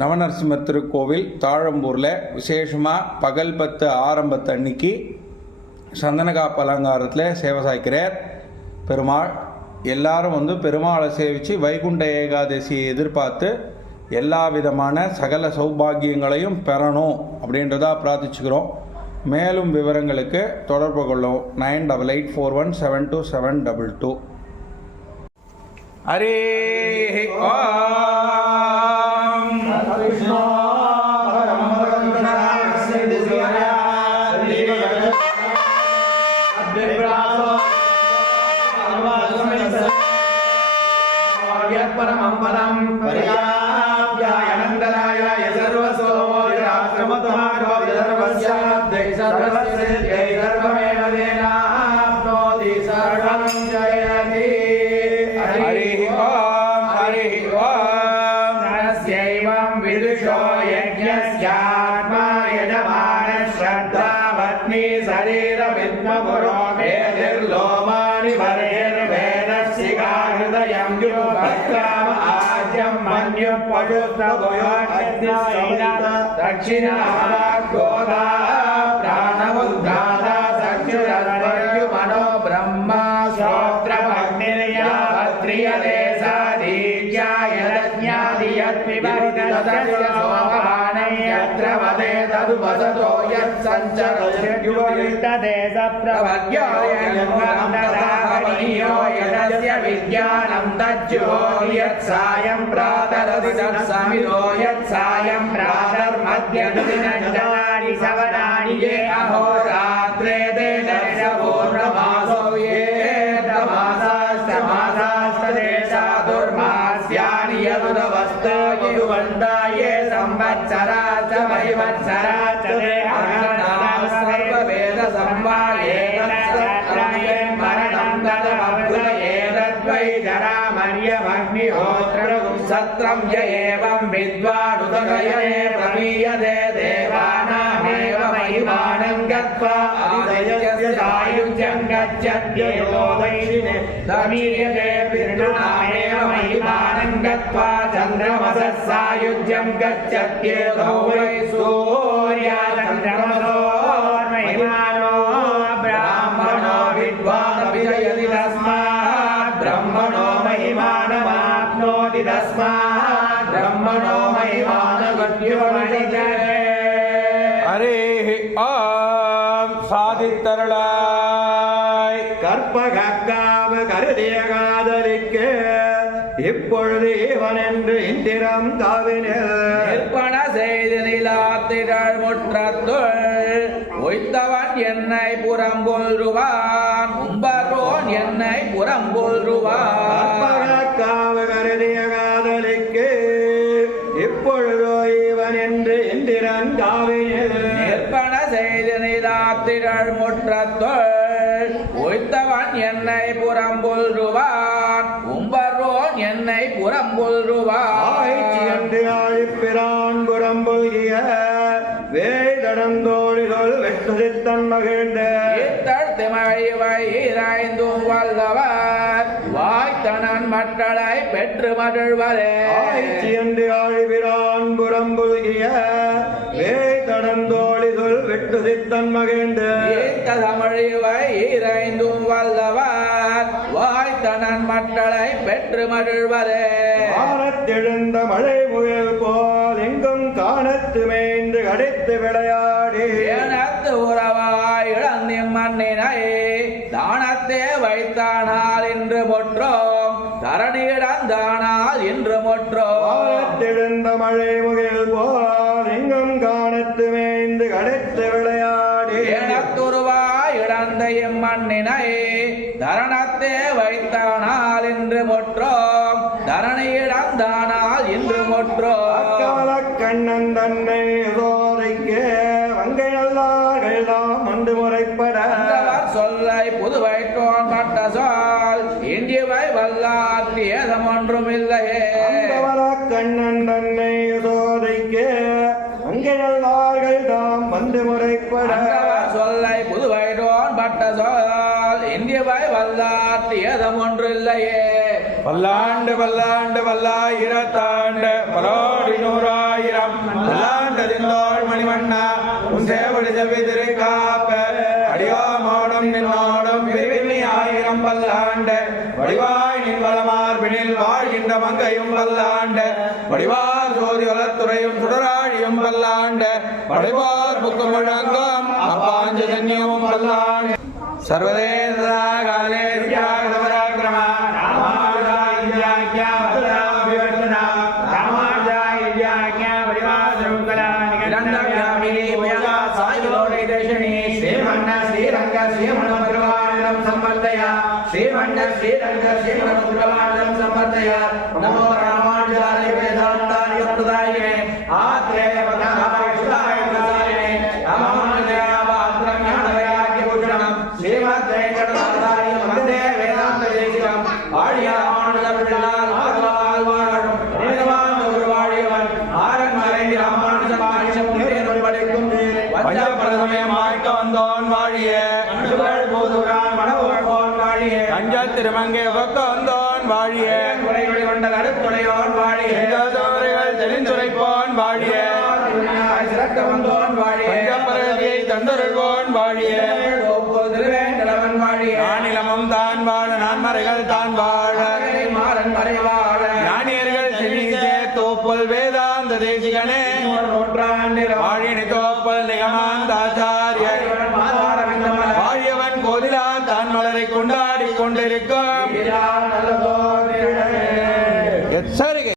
நவநரசிம்மர் திருக்கோவில் தாழம்பூரில் விசேஷமாக பகல் 10 ஆரம்பத்து அன்னைக்கு சந்தனகாப்பு அலங்காரத்தில் சேவை சாய்க்கிறார் பெருமாள். எல்லாரும் பெருமாளை சேவித்து வைகுண்ட ஏகாதசியை எதிர்பார்த்து எல்லா விதமான சகல சௌபாகியங்களையும் பெறணும் அப்படின்றதா பிரார்த்திச்சுக்கிறோம். மேலும் விவரங்களுக்கு தொடர்பு கொள்ளும் 9884172722. ஹரே मनो ब्रह्मा श्रोत्र यत्र वदे तदुपसतो यस्य विज्ञानं तज्ज्योति यत्सायं प्रातरति तत्समितो यत्सायं प्रातर्मध्यदिनञ्जनानि सवनानि ये अहोरात्रे ते दशपूर्णमासो ये चातुर्मास्यानि यदुरवस्तायुवन्दाये संवत्सरा च वैवत्सरा च सर्ववेद संवाये मरणं तदमृतये तद्वै जरामर्यमग्निहोत्रं सत्रं य एवं विद्वानुदगये प्रमीयते देवानामेव महिमानं गत्वा अदिदयस्य सायुज्यं गच्छत्ययो वैशिने तमीयते पितॄणामेव महिमानं गत्वा चन्द्रमसः सायुज्यं गच्छत्येतो वै सूर्याचन्द्रमसोर्महिमानो ब्राह्मणो विद्वानपि जयति तस्मात् ब्रह्मणो महिमानमाप्नोति तस्मात् ब्रह्मणो महिमानगत्यो विजयते. हरे आम சாதித்தருளாய் கற்பகாவ கருதிய காதலிக்க இப்பொழுது இவன் என்று இந்திரம் காவினில் நிற்பன செய்து நிலாத்திரள் முற்றத்துள் ஒய்த்தவன் என்னை புறம்பொல்ருவான் உம்பரோன் என்னை புறம்பொல்ருவான். கருதிய காதலிக்கு இப்பொழுதோ இவன் என்று இந்திரன் காவினில் நிற்பன செய்து நிலாத்திரள் முற்றத்துள் ஒய்த்தவன் என்னை புறம்பொல்ருவான் உம்பரோன் என்னை புறம்பொல்ருவான். என்று ஆழிப்பிரான் புறம்பொல்கிய வேடந்தோழிகள் வெட்டுதித்தன் மகிழ்ந்த திமைவைந்தும் வல்லவர் வாய்த்தனன் மற்றலை பெற்று மகிழ்வரே. என்று ஆழிபிரான் புறம்பொல்கிய வேடந்தோழிகள் வெட்டுதித்தன் மகிழ்ந்த தமிழிவைந்தும் வல்லவர் வாய்த்தனன் மற்றலை பெற்று மகிழ்வரே. வானத்தெழுந்த மழை முயல் போல் எங்கும் காணத்து மேய்ந்து கடித்து விளையாடி ஏனத்து உறவாய் இழந்தின் மண்ணினை தானத்தே வைத்தானால் இன்று முற்றோம் தரணியிடந்தானால் இன்று முற்றோம். வானத்தெழுந்த மழை முயல் போல் எங்கும் காணத்து மேய்ந்து கடித்து விளையாடி ஏனத்துருவாய் இழந்த இம்மண்ணினை தரணத்தே வைத்தானால் இன்று முற்றோம் தரணியிடந்தானால் இன்று முற்றோம். கண்ணன் தன்னை சோதைக்க வங்கை நல்லார்கள் தாம் வந்து முறைப்பட சொல்லை புதுவைட்டோன் பட்ட சொல் இந்தியவை வல்லாற்றி ஏதம் ஒன்றும் இல்லையே. கண்ணன் தன்னை சோதைக்க வங்கை நல்லார்கள் தாம் வந்து முறைப்பட சொல்லை புதுவைட்டோன் பட்ட சொல் இந்தியவை வல்லாற்றி ஏதம் ஒன்று இல்லையே. பல்லாண்டு பல்லாண்டு பல்லாயிரத்தாண்டு பலோடி நூறாயிரம் வேள்விதிரை காப்ப அடியாமோடும் நின்னோடும் பிரிவினை ஆயிரம் பல்லாண்ட வடிவாய் நின் வளமார்பினில் வாழ்கின்ற மங்கையும் பல்லாண்ட வடிவார் ஜோதி வளத்துறையும் சுடராழியும் பல்லாண்ட வடிவார் புக்கு முழங்கும் அப்பாஞ்ச ஜன்யமும் பல்லாண்ட சர்வதேச காலே வித்யாகரமா श्रीमण्ड श्रीरंग श्रीमणुद्रवाणं संवर्धय नमो रामानुजाय वेदान्ताय प्रदायिने आत्रेय पदाय प्रदायिने रामानुजयावात्रं ज्ञानवैराग्यभूषणं श्रीमद्वेङ्कटनाथाय वन्दे वेदान्तदेशिकं आर्य रामानुजपिळ्ळार ஆழ்வாரும் வேதவான் ஒருவாழியவன் ஆரன்மறை ராமானுஜபாணிஷம் தேவன் படிக்கும் பஞ்சபிரதமயம் வாழ்க்க வந்தோன் வாழிய போதுரான் மனவோன் வாழிய அஞ்சல் திருமங்கை உகக்க வந்தோன் வாழிய குறைகளை கொண்ட கருத்துடையோன் வாழிய தோரைகள் தெளிந்துரைப்போன் வாழிய சிறக்க வந்தோன் வாழிய பஞ்சபரதியை தந்தருள்வோன் வாழிய திருவேண்டலவன் வாழிய நானிலமும் தான் வாழ நான்மறைகள் தான் வாழ மாறன் மறைவாழ ஞானியர்கள் செழிசே தோப்புல் வேதாந்த தேசிகனே நூற்றாண்டில் வாழினி தோப்பல் நிகமாந்தாச்சாரிய வாழியவன் கோதிலா தான் மலரை கொண்டாடி கொண்டிருக்கும்